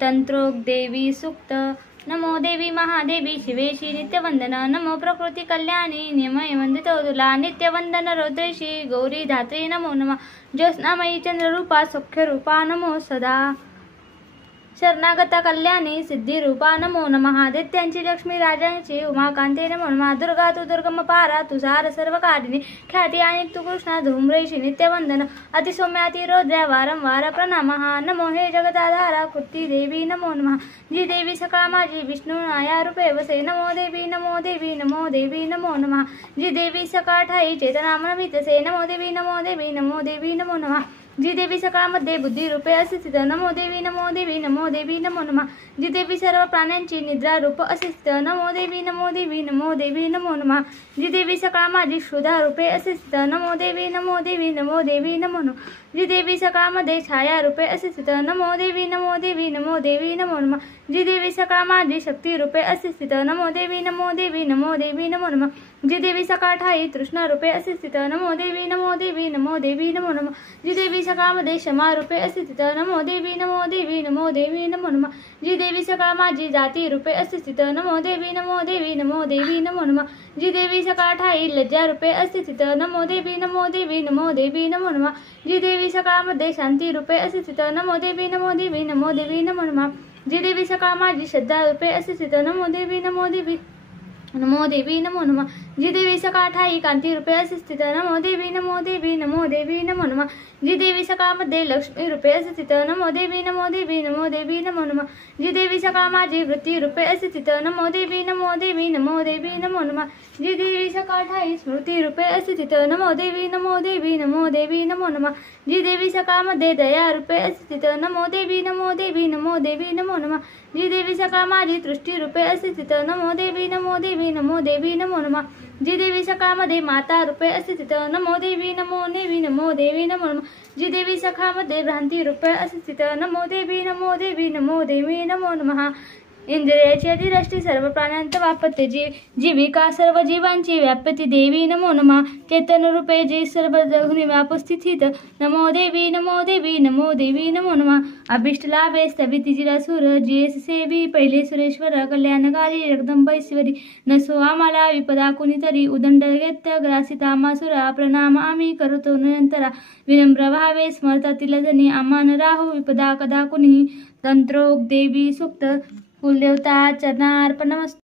तंत्रोक्त देवी सूक्त। नमो देवी महादेवी शिवेशी नित्यवंदन। नमो प्रकृती कल्याणी नियमय वंदितो तुला नित्यवंदन रौद्रेशी गौरी धात्री नमो नमः। ज्योत्स्नामयी चंद्ररूपा सौख्यरूपा नमो सदा। शरणागता कल्याणी सिद्धिरूपा नमो नमः। दैत्यांची लक्ष्मी राजांची उमाकांते नमो नमः। दुर्गा तू दुर्गम पारा तुषार सर्वकारिणी ख्याती आणि तू कृष्णा धूम्रेशी नित्यवंदन। अतिसौम्याती रौद्र्या वारंवार प्रणामः। नमो हे जगदाधारा कृती देवी नमो नमः। जी देवी सकळा माझी विष्णू या रूपे वसे। नमो देवी नमो देवी नमो देवी नमो नमः। जी देवी सकाळ ठाई चेतना मन वितसे। नमो देवी नमो देवी नमो देवी नमो नमः। जी देवी सकाळमध्ये बुद्धी रूपे असे स्थित। नमो देवी नमो देवी नमो देवी नमो नमः। जी देवी सर्व प्राण्यांची निद्रा रूप असे स्थित। नमो देवी नमो देवी नमो देवी नमो नमः। जी देवी सकाळ माझी क्षुधा रूपे असे स्थित। नमो देवी नमो देवी नमो देवी नमो नमः। जी देवी सकाळमध्ये छाया रूपे असे स्थित। नमो देवी नमो देवी नमो देवी नमो नमः। जी देवी सकाळ माझी शक्ती रूपे असे स्थित। नमो देवी नमो देवी नमो देवी नमो नमः। जी देवी सकाळ ठाई तृष्णा रूपे असे स्थित। नमो देवी नमो देवी नमो देवी नमो नमः। जी देवी सकाळमध्ये क्षमा रूपे असे स्थित। नमो देवी नमो देवी नमो देवी नमो नमः। जी देवी सकाळ माझी जाती रूपे असे स्थित। नमो देवी नमो देवी नमो देवी नमो नमः। जी देवी सकाळ ठाई लज्जा रूपे असे स्थित। नमो देवी नमो देवी नमो देवी नमो नमः। जी देवी सकाळमध्ये शांती रूपे असे स्थित। नमो देवी नमो देवी नमो देवी नमो नमः। जी देवी सकाळ माझी श्रद्धा रूपे असे स्थित। नमो देवी नमो देवी नमो देवी नमो नमः। जी देवी सकाळ ठाई कांती रूपे असे स्थित। नमो देवी नमो देवी नमो देवी नमो नमः। जी देवी सकाळमध्ये लक्ष्मी रूपे असे स्थित। नमो देवी नमो देवी नमो देवी नमो नमः। जी देवी सकाळ माझी वृत्ती रूपे असे स्थित। नमो देवी नमो देवी नमो देवी नमो नमः। जी देवी सकाळ ठाई स्मृती रूपे असे स्थित। नमो देवी नमो देवी नमो देवी नमो नमः। जी देवी सकाळमध्ये दया रूपे असे स्थित। नमो देवी नमो देवी नमो देवी नमो नमः। जी देवी सकाळ माझी दृष्टी रूपे असे स्थित। नमो देवी नमो देवी नमो देवी नमो नमः। जी देवी सकाळमध्ये माता रूपे असे स्थित। नमो देवी नमो देवी नमो देवी नमो नमः। जी देवी सकाळमध्ये भ्रांती रूपे असे स्थित। नमो देवी नमो देवी नमो देवी नमो नमः। इंद्रियाची अधिष्ठी सर्व प्राण्यांत वापते जी जीविका सर्व जीवांची व्यापती देवी नमो नमः। चेतन रूपे जी सर्व जगुनी व्यापस्थित नमो देवी नमो देवी नमो देवी नमो नमः। अभिष्ट लाभे स्थविती जिरासुर जी सेवी पहिले सुरेश्वर कल्याणकारी जगदंबैश्वरी नसो आम्हाला विपदा कुणीतरी उदंड घेत्य ग्रासिता मासुरा प्रणाम आम्ही करतो निरंतरा विनम्र भावे स्मरतातील जनी आमान राहू विपदा कदा कुणी। तंत्रोक्त देवी सूक्त कुलदेवता चरणार्पणमस्तु।